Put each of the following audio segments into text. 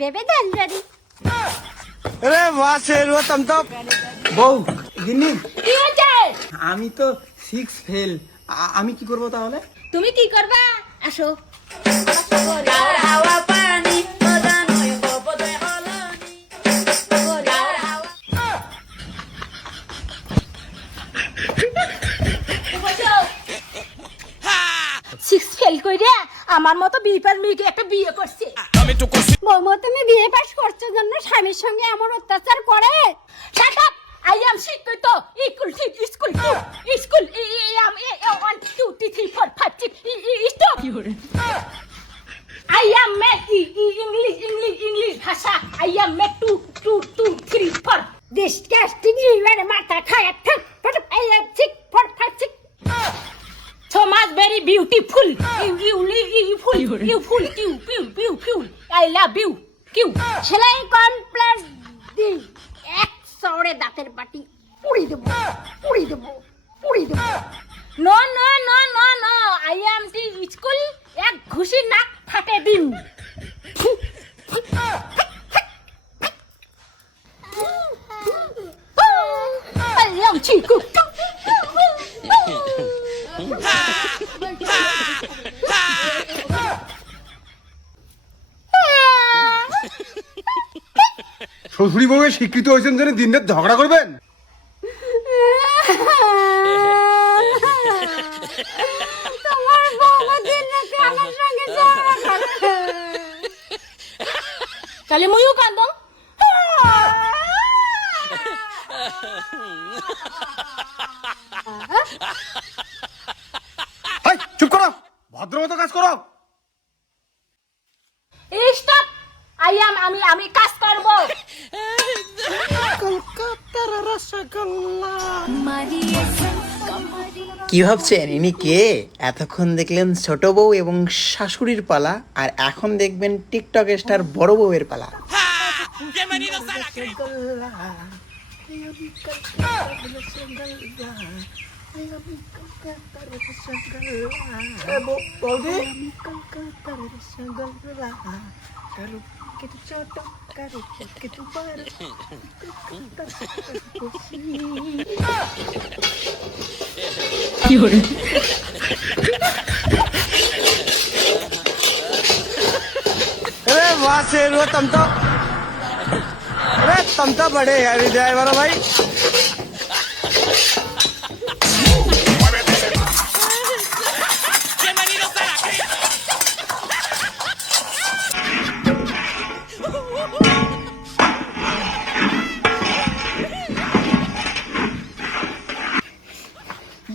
ভেবে ধানদারি। अरे वाह शेर वो तुम तो বউ গিন্নি কি হয়েছে? আমি তো 6 ফেল আমি কি করব তাহলে? তুমি কি করবা? আসো। সিক্স ফেল কইরা আমার মতো বিপার মেয়েকে একটা বিয়ে করছে। বৌমা তুমি বিয়ে পাস করছো জন্য স্বামীর সঙ্গে এমন অত্যাচার করে? Shut up. I am শিক্ষিত। ইকুয়াল ঠিক school to school am 1 2 3 4 5 6 stop. I am met English ভাষা। I am met 2 3 4 disgusting even মাথা খায় ঠিক। I am 6 4 5 6 so much very beautiful. You. I love you. সেলাই কমপ্লেক্স দি এক সরে দাঁতের বাটি পুড়ি দেব। No I am the school এক ঘুষি নাক ফাটে দিন। I am চিকু। শ্বশুরি বউয়ে শিক্ষিত হয়েছেন জন্য দিন রাত ঝগড়া করবেন? তোমার বাবা দিন রাত আমার সঙ্গে ঝগড়া করে। তাহলে মইও কান্দো। হাই চুপ করো, ভদ্রমতো কাজ করো। স্টপ। আমি কাজ করব। কি ভাবছেন ইনি কে? এতক্ষণ দেখলেন ছোট বউ এবং শাশুড়ির পালা, আর এখন দেখবেন টিকটক স্টার বড় বউয়ের পালা। अरे वाह शेर वो तुम तो बड़े हैं ड्राइवर भाई।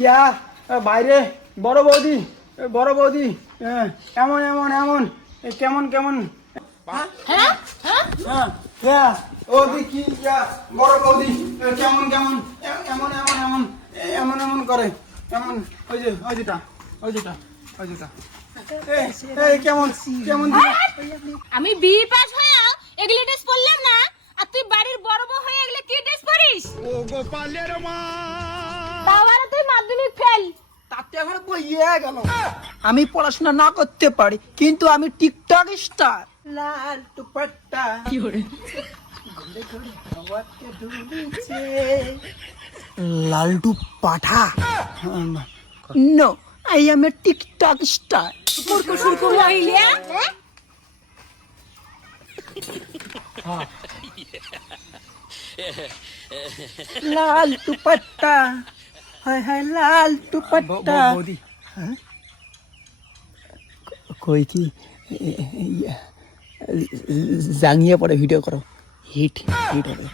ইয়া বাইরে বড় বৌদি এমন কেমন হ্যাঁ হ্যাঁ ও দেখি বড় বৌদি কেমন করে এমন ওই যেটা এই কেমন আমি বিয়ে পাস হয়ে এগুলো ড্রেস পরলাম না, আর তুই বাড়ির বড় বউ হয়ে এগুলো কি ড্রেস পরিস? ও গোপালের মা তাহলে তুই মাধ্যমিক ফেল। তাতে এখন বইয়ে গেল। আমি পড়াশোনা না করতে পারি কিন্তু আমি টিকটক স্টার। লাল দুপাট্টা ঘুরে হাওয়াতে দুলছে। লালটু পাঠা no I am a TikTok star. মূর্খ সুর্খ মহিলা। লাল দুপাট্টা হায় লাল দুপাট্টা। বৌদি কইছি জাঙ্গিয়ে পরে ভিডিও করো, হিট হবে।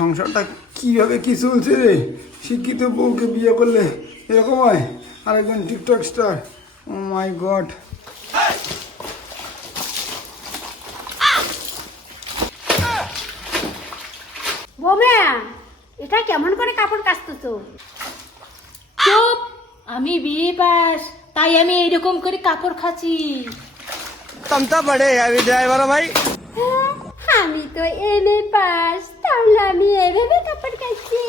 সংসারটা কিভাবে কি চলছে রে? শিক্ষিত বউকে বিয়ে করলে এরকম হয়, আর একজন টিকটক স্টার। ও মাই গড। বোমা এটা কেমন করে কাপড় কাচতেছো? চুপ। আমি বিয়ে পাস তাই আমি এইরকম করে কাপড় খাচ্ছি। तुम तो बड़े हैं ड्राइवर भाई। আমি তো এমএ পাস, তাহলে আমি এভাবে কাপড় কাচ্ছি।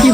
কি